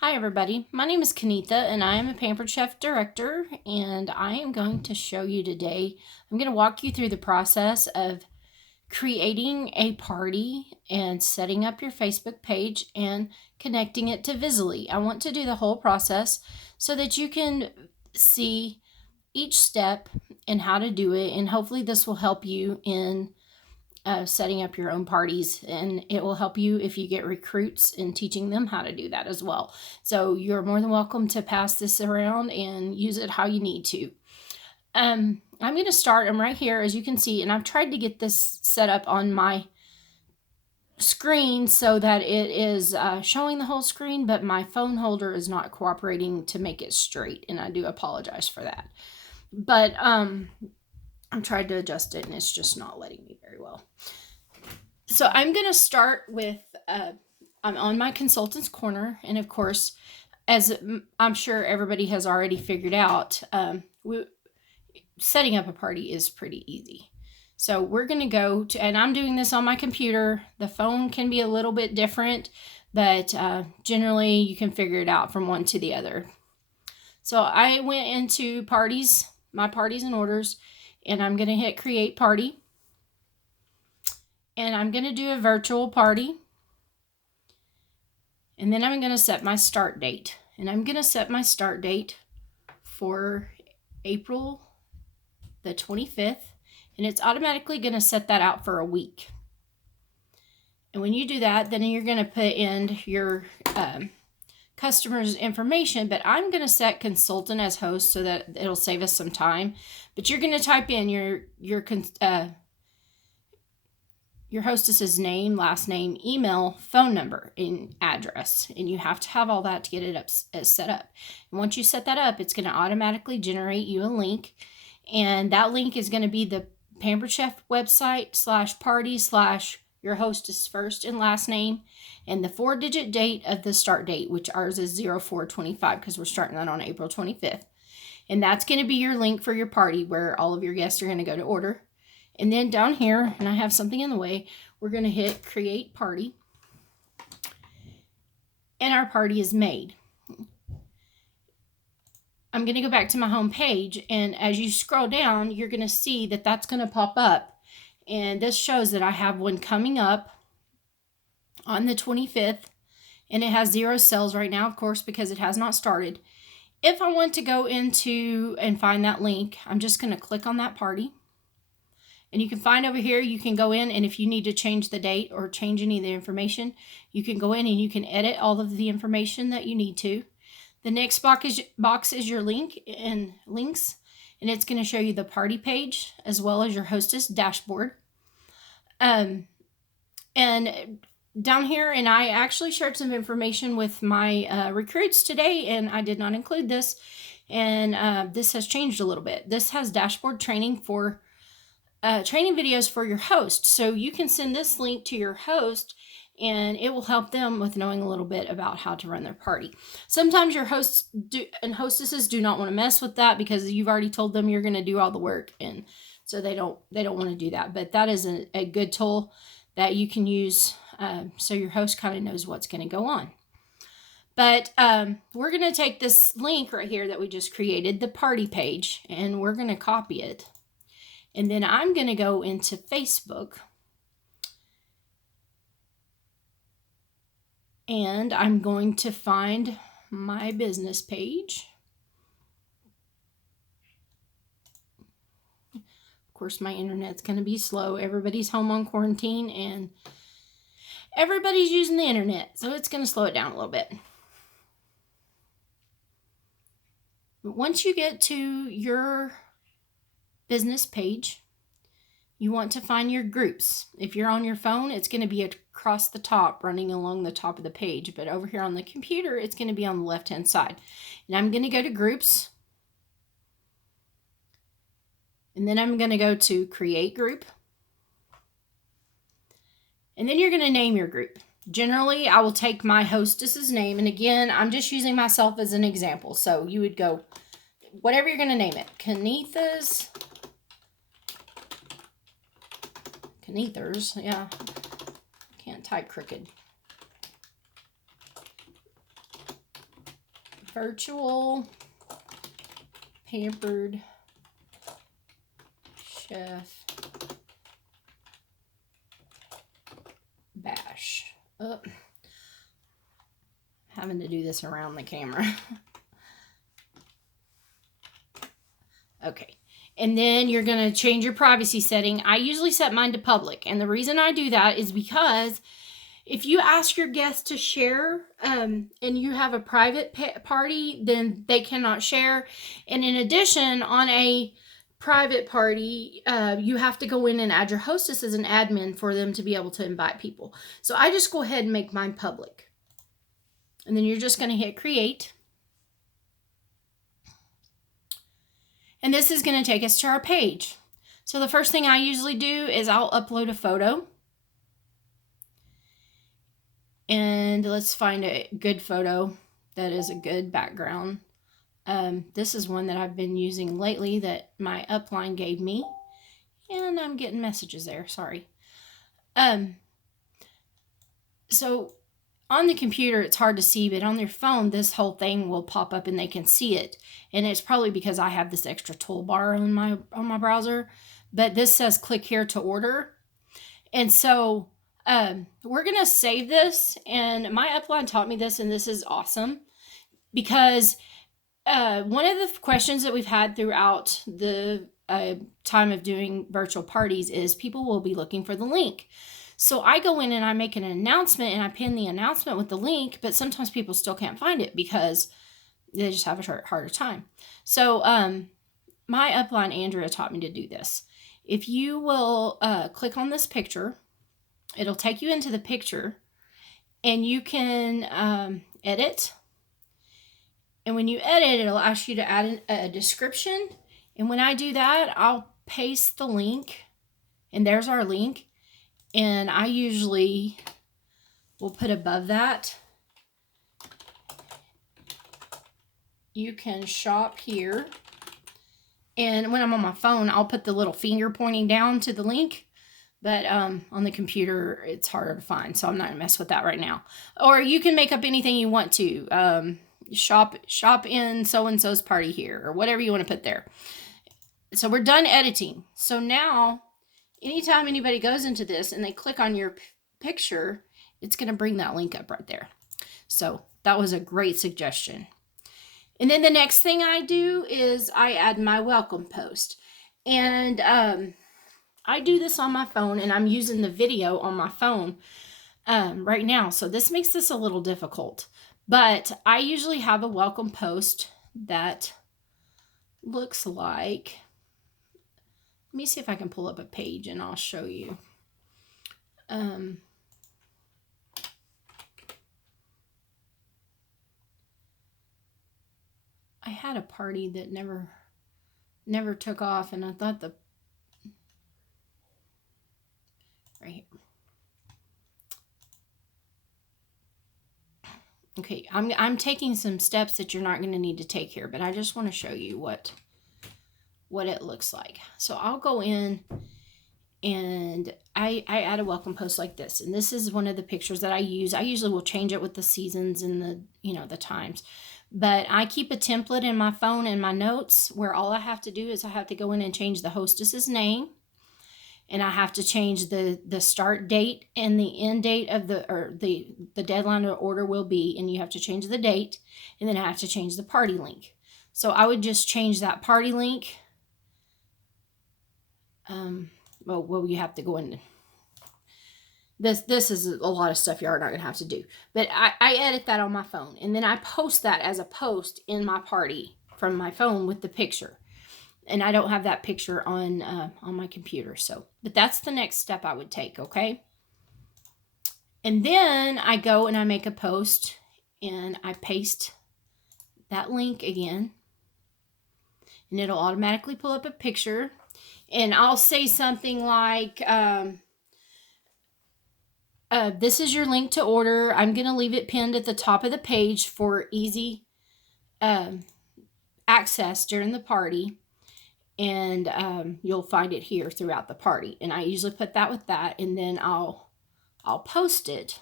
Hi everybody, my name is Kanitha and I am a Pampered Chef Director, and I am going to show you today, I'm going to walk you through the process of creating a party and setting up your Facebook page and connecting it to Vizzlie. I want to do the whole process so that you can see each step and how to do it, and hopefully this will help you in setting up your own parties, and it will help you if you get recruits in teaching them how to do that as well. So you're more than welcome to pass this around and use it how you need to. I'm going to start. I'm right here, as you can see, and I've tried to get this set up on my screen so that it is showing the whole screen, but my phone holder is not cooperating to make it straight, and I do apologize for that. But I'm trying to adjust it and it's just not letting me very well. So I'm going to start with, I'm on my consultant's corner. And of course, as I'm sure everybody has already figured out, setting up a party is pretty easy. So we're going to go to, and I'm doing this on my computer. The phone can be a little bit different, but generally you can figure it out from one to the other. So I went into parties, my parties and orders, and I'm going to hit create party. And I'm going to do a virtual party. And then I'm going to set my start date. And I'm going to set my start date for April the 25th. And it's automatically going to set that out for a week. And when you do that, then you're going to put in your customer's information. But I'm going to set consultant as host so that it'll save us some time. But you're going to type in your hostess's name, last name, email, phone number, and address. And you have to have all that to get it up, set up. And once you set that up, it's going to automatically generate you a link. And that link is going to be the Pampered Chef website /party / your hostess first and last name, and the 4-digit date of the start date, which ours is 04/25 because we're starting that on April 25th. And that's going to be your link for your party where all of your guests are going to go to order. And then down here, and I have something in the way, we're going to hit create party. And our party is made. I'm going to go back to my home page, and as you scroll down, you're going to see that that's going to pop up. And this shows that I have one coming up on the 25th, and it has 0 sales right now, of course, because it has not started. If I want to go into and find that link, I'm just going to click on that party. And you can find over here, you can go in, and if you need to change the date or change any of the information, you can go in and you can edit all of the information that you need to. The next box is your link and links, and it's going to show you the party page as well as your hostess dashboard. And down here, and I actually shared some information with my recruits today, and I did not include this, and this has changed a little bit. This has dashboard training for training videos for your host. So you can send this link to your host and it will help them with knowing a little bit about how to run their party. Sometimes your hosts and hostesses do not want to mess with that because you've already told them you're going to do all the work, and so they don't want to do that. But that is a good tool that you can use so your host kind of knows what's going to go on. But we're going to take this link right here that we just created, the party page, and we're going to copy it. And then I'm going to go into Facebook, and I'm going to find my business page. Of course, my internet's going to be slow. Everybody's home on quarantine, and everybody's using the internet, so it's going to slow it down a little bit. But once you get to your business page, you want to find your groups. If you're on your phone, it's going to be across the top, running along the top of the page. But over here on the computer, it's going to be on the left-hand side. And I'm going to go to groups. And then I'm going to go to create group. And then you're going to name your group. Generally, I will take my hostess's name. And again, I'm just using myself as an example. So you would go, whatever you're going to name it. Kanithers, yeah. Can't type crooked. virtual pampered chef bash. Oh, having to do this around the camera. Okay. And then you're going to change your privacy setting. I usually set mine to public. And the reason I do that is because if you ask your guests to share and you have a private party, then they cannot share. And in addition, on a private party, you have to go in and add your hostess as an admin for them to be able to invite people. So I just go ahead and make mine public. And then you're just going to hit create. And this is going to take us to our page. So the first thing I usually do is I'll upload a photo. And let's find a good photo that is a good background. This is one that I've been using lately that my upline gave me. And I'm getting messages there, sorry. So on the computer, it's hard to see, but on their phone, this whole thing will pop up and they can see it. And it's probably because I have this extra toolbar on my browser. But this says click here to order. And so we're going to save this. And my upline taught me this, and this is awesome. Because one of the questions that we've had throughout the time of doing virtual parties is people will be looking for the link. So I go in and I make an announcement and I pin the announcement with the link, but sometimes people still can't find it because they just have a harder time. So my upline, Andrea, taught me to do this. If you will click on this picture, it'll take you into the picture and you can edit. And when you edit, it'll ask you to add a description. And when I do that, I'll paste the link. And there's our link. And I usually will put above that, you can shop here. And when I'm on my phone, I'll put the little finger pointing down to the link. But on the computer, it's harder to find. So I'm not going to mess with that right now. Or you can make up anything you want to. Shop in so-and-so's party here. Or whatever you want to put there. So we're done editing. So now, anytime anybody goes into this and they click on your picture, it's going to bring that link up right there. So that was a great suggestion. And then the next thing I do is I add my welcome post. And I do this on my phone, and I'm using the video on my phone right now. So this makes this a little difficult. But I usually have a welcome post that looks like... Let me see if I can pull up a page and I'll show you. I had a party that never took off, and I thought right here. Okay, I'm taking some steps that you're not going to need to take here, but I just want to show you what it looks like. So I'll go in and I add a welcome post like this. And this is one of the pictures that I use. I usually will change it with the seasons and the times. But I keep a template in my phone and my notes where all I have to do is I have to go in and change the hostess's name. And I have to change the start date and the end date of the deadline of the order will be. And you have to change the date. And then I have to change the party link. So I would just change that party link. Well, you have to go in. This is a lot of stuff you're not going to have to do. But I edit that on my phone. And then I post that as a post in my party from my phone with the picture. And I don't have that picture on my computer. But that's the next step I would take, okay? And then I go and I make a post. And I paste that link again. And it'll automatically pull up a picture. And I'll say something like, this is your link to order. I'm going to leave it pinned at the top of the page for easy access during the party. And you'll find it here throughout the party. And I usually put that with that. And then I'll post it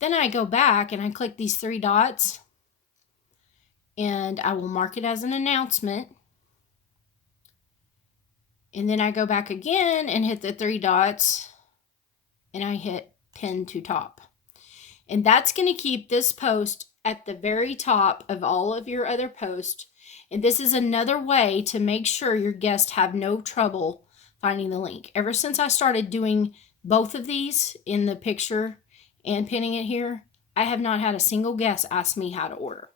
Then I go back and I click these 3 dots and I will mark it as an announcement. And then I go back again and hit the 3 dots and I hit pin to top. And that's going to keep this post at the very top of all of your other posts. And this is another way to make sure your guests have no trouble finding the link. Ever since I started doing both of these in the picture and pinning it here, I have not had a single guest ask me how to order.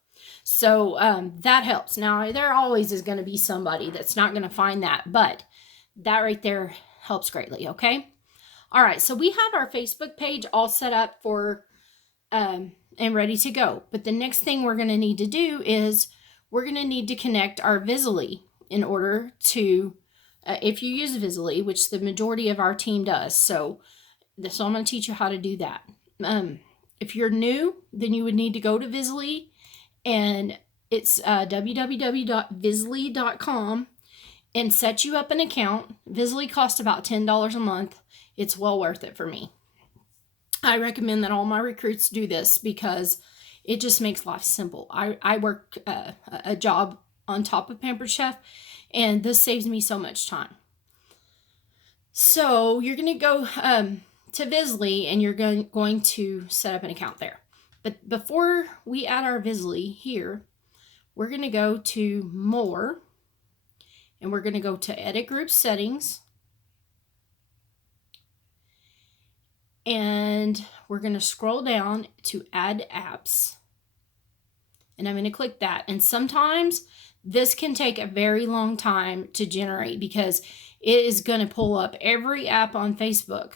So that helps. Now, there always is going to be somebody that's not going to find that, but that right there helps greatly, okay? All right, so we have our Facebook page all set up for and ready to go. But the next thing we're going to need to do is we're going to need to connect our Vizzlie in order to, if you use Vizzlie, which the majority of our team does. So I'm going to teach you how to do that. If you're new, then you would need to go to Vizzlie, and it's www.vizzlie.com, and set you up an account. Vizzlie costs about $10 a month. It's well worth it for me. I recommend that all my recruits do this because it just makes life simple. I work a job on top of Pampered Chef, and this saves me so much time. So you're going to go to Vizzlie, and you're going to set up an account there. But before we add our Vizzlie here, we're going to go to More, and we're going to go to Edit Group Settings. And we're going to scroll down to Add Apps. And I'm going to click that. And sometimes this can take a very long time to generate because it is going to pull up every app on Facebook.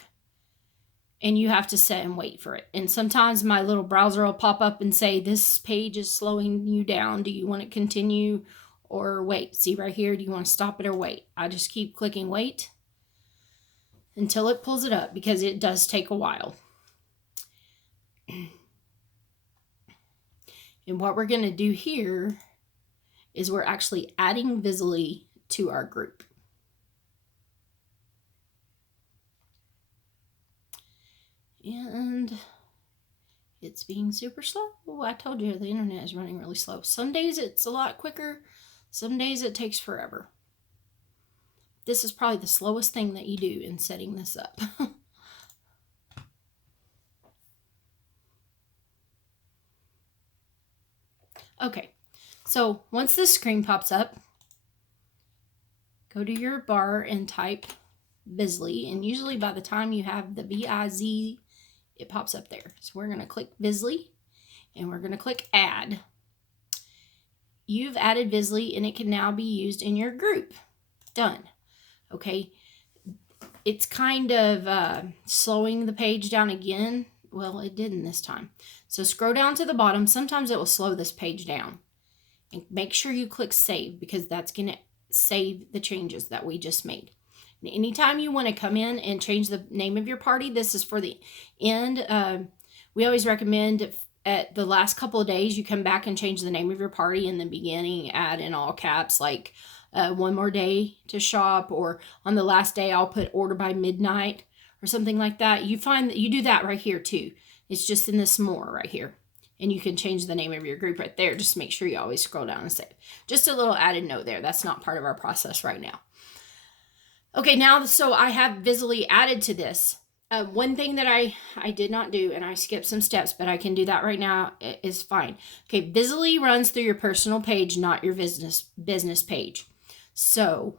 And you have to sit and wait for it. And sometimes my little browser will pop up and say, this page is slowing you down. Do you want to continue or wait? See right here, do you want to stop it or wait? I just keep clicking wait until it pulls it up because it does take a while. And what we're going to do here is we're actually adding Vizzlie to our group. And it's being super slow. I told you the internet is running really slow. Some days it's a lot quicker. Some days it takes forever. This is probably the slowest thing that you do in setting this up. Okay, so once this screen pops up, go to your bar and type Vizzlie. And usually by the time you have the V-I-Z, it pops up there. So we're going to click Vizzlie, and we're going to click Add. You've added Vizzlie, and it can now be used in your group. Done. Okay, it's kind of slowing the page down again. Well, it didn't this time. So scroll down to the bottom. Sometimes it will slow this page down. And make sure you click Save because that's going to save the changes that we just made. And anytime you want to come in and change the name of your party, this is for the end. We always recommend at the last couple of days, you come back and change the name of your party. In the beginning, add in all caps like one more day to shop, or on the last day I'll put order by midnight or something like that. You find that you do that right here too. It's just in this More right here, and you can change the name of your group right there. Just make sure you always scroll down and save. Just a little added note there. That's not part of our process right now. Okay, now so I have Vizzlie added to this. One thing that I did not do, and I skipped some steps, but I can do that right now, is fine. Okay, Vizzlie runs through your personal page, not your business page. So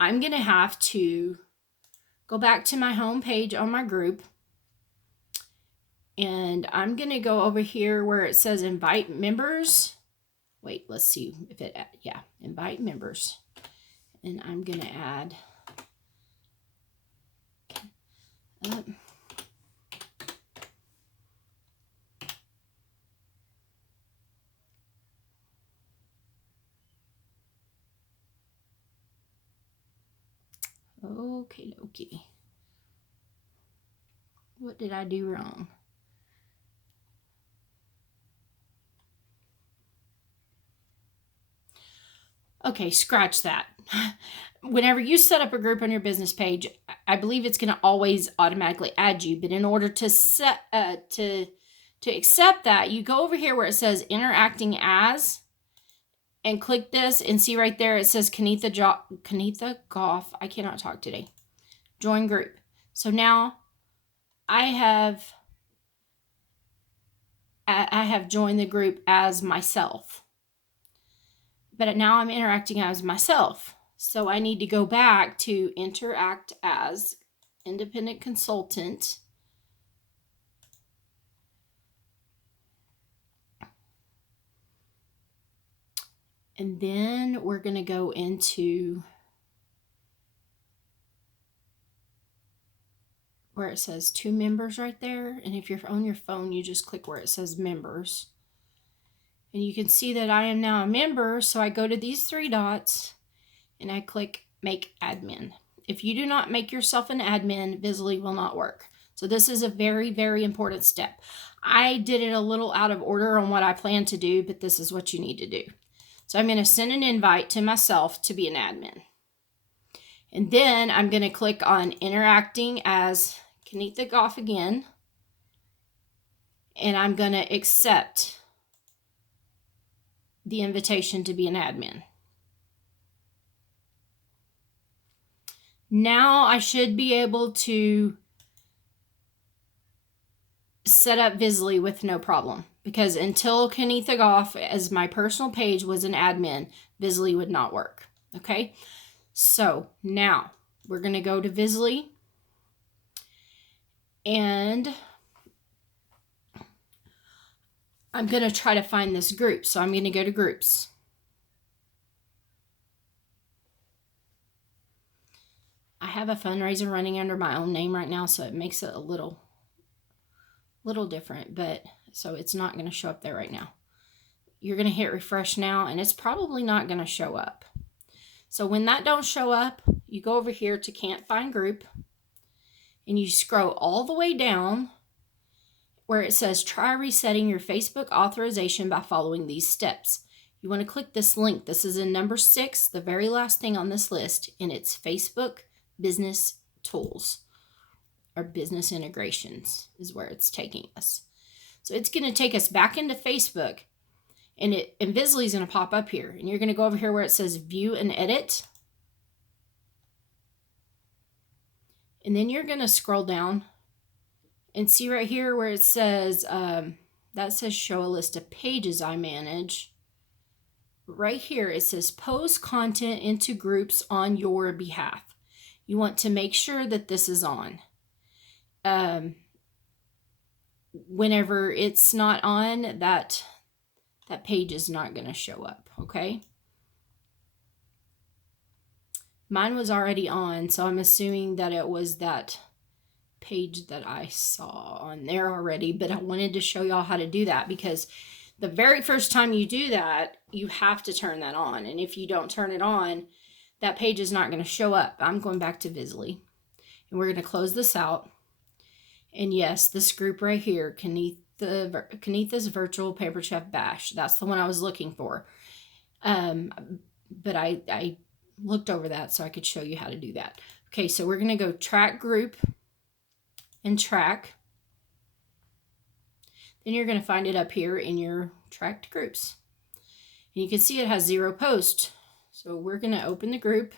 I'm going to have to go back to my home page on my group, and I'm going to go over here where it says invite members. Wait, let's see if it, yeah, invite members. And I'm going to add okay. What did I do wrong? Okay, scratch that. Whenever you set up a group on your business page, I believe it's going to always automatically add you. But in order to To accept that, you go over here where it says interacting as, and click this, and see right there it says Kanitha Goff. I cannot talk today. Join group. So now I have joined the group as myself. But now I'm interacting as myself. So I need to go back to interact as independent consultant. And then we're going to go into where it says 2 members right there. And if you're on your phone, you just click where it says members. And you can see that I am now a member. So I go to these 3 dots and I click make admin. If you do not make yourself an admin, Vizzlie will not work. So this is a very, very important step. I did it a little out of order on what I plan to do, but this is what you need to do. So I'm going to send an invite to myself to be an admin. And then I'm going to click on interacting as Kanitha Goff again. And I'm going to accept the invitation to be an admin. Now I should be able to set up Vizzlie with no problem, because until Kanitha Goff as my personal page was an admin, Vizzlie would not work. Okay, so now we're going to go to Vizzlie, and I'm going to try to find this group. So I'm going to go to groups. I have a fundraiser running under my own name right now, so it makes it a little different, but so it's not going to show up there right now. You're going to hit refresh now, and it's probably not going to show up. So when that don't show up, you go over here to can't find group, and you scroll all the way down where it says try resetting your Facebook authorization by following these steps. You want to click this link. This is in number 6, the very last thing on this list, and it's Facebook Business Tools, or business integrations is where it's taking us. So it's going to take us back into Facebook, and Vizzlie is going to pop up here, and you're going to go over here where it says view and edit. And then you're going to scroll down and see right here where it says, that says show a list of pages I manage. Right here it says post content into groups on your behalf. You want to make sure that this is on. Whenever it's not on, that page is not going to show up, okay? Mine was already on, so I'm assuming that it was that page that I saw on there already, but I wanted to show y'all how to do that, because the very first time you do that, you have to turn that on. And if you don't turn it on, that page is not going to show up. I'm going back to Vizzlie, and we're going to close this out. And yes, this group right here, Kanitha's Virtual Paper Chef Bash, that's the one I was looking for. But I looked over that so I could show you how to do that. Okay, so we're going to go track group and track. Then you're going to find it up here in your tracked groups. And you can see it has 0 posts. So we're going to open the group.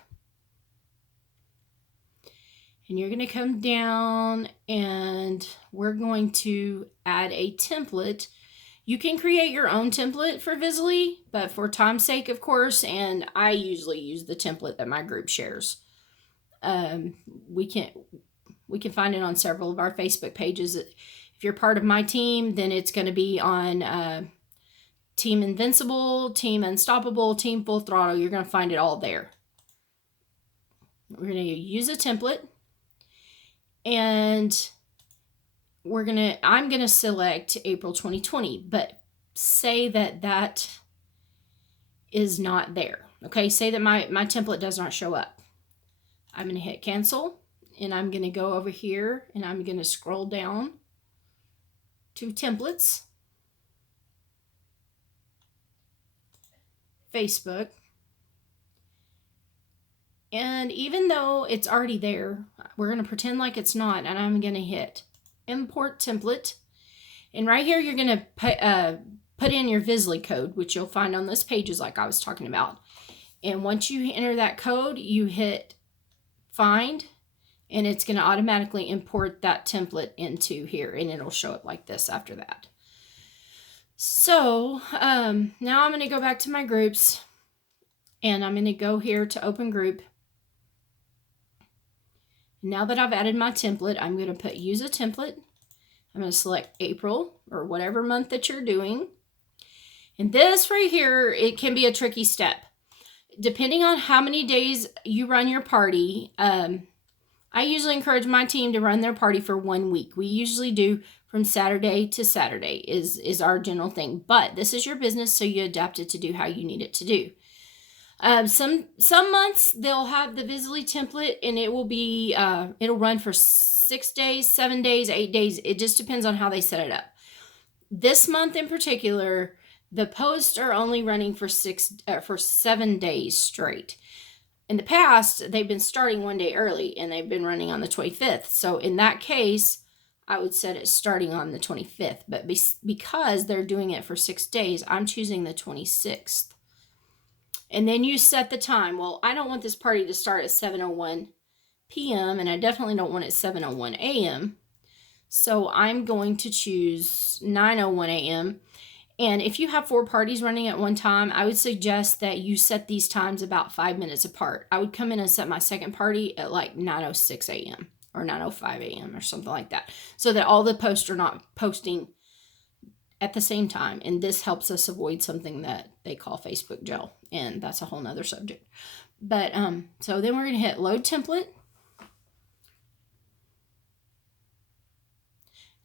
And you're going to come down, and we're going to add a template. You can create your own template for Vizzlie, but for time's sake, of course, and I usually use the template that my group shares. We can find it on several of our Facebook pages. If you're part of my team, then it's going to be on Team Invincible, Team Unstoppable, Team Full Throttle. You're going to find it all there. We're going to use a template, and I'm going to select April 2020, but say that is not there. Okay, say that my template does not show up. I'm going to hit cancel, and I'm going to go over here, and I'm going to scroll down to templates, Facebook. And even though it's already there, we're going to pretend like it's not, and I'm going to hit import template. And right here, you're going to put in your Vizzlie code, which you'll find on those pages like I was talking about. And once you enter that code, you hit find, and it's going to automatically import that template into here, and it'll show up like this after that. So now I'm going to go back to my groups, and I'm going to go here to open group. Now that I've added my template, I'm going to put use a template. I'm going to select April or whatever month that you're doing. And this right here, it can be a tricky step. Depending on how many days you run your party, I usually encourage my team to run their party for 1 week. We usually do from Saturday to Saturday is our general thing. But this is your business, so you adapt it to do how you need it to do. Some months they'll have the Vizzlie template, and it will be it'll run for 6 days, 7 days, 8 days. It just depends on how they set it up. This month in particular, the posts are only running for 7 days straight. In the past, they've been starting 1 day early, and they've been running on the 25th. So in that case, I would set it starting on the 25th. But because they're doing it for 6 days, I'm choosing the 26th. And then you set the time. Well, I don't want this party to start at 7:01 p.m. and I definitely don't want it 7:01 a.m. So I'm going to choose 9:01 a.m. And if you have 4 parties running at one time, I would suggest that you set these times about 5 minutes apart. I would come in and set my second party at like 9:06 a.m. or 9:05 a.m. or something like that, so that all the posts are not posting at the same time. And this helps us avoid something that they call Facebook jail, and that's a whole nother subject. But so then we're going to hit load template.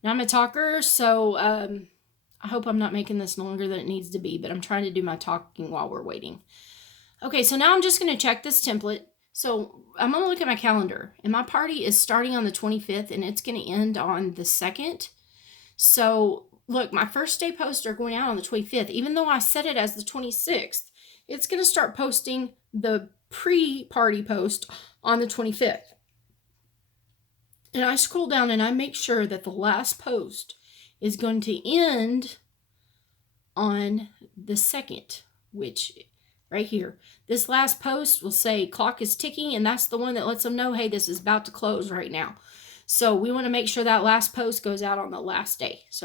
Now I'm a talker, so I hope I'm not making this longer than it needs to be, but I'm trying to do my talking while we're waiting. Okay, so now I'm just going to check this template. So I'm going to look at my calendar, and my party is starting on the 25th, and it's going to end on the 2nd. So look, my first day posts are going out on the 25th. Even though I set it as the 26th, it's going to start posting the pre-party post on the 25th. And I scroll down and I make sure that the last post is going to end on the 2nd, which right here. This last post will say clock is ticking, and that's the one that lets them know, hey, this is about to close right now. So we want to make sure that last post goes out on the last day. So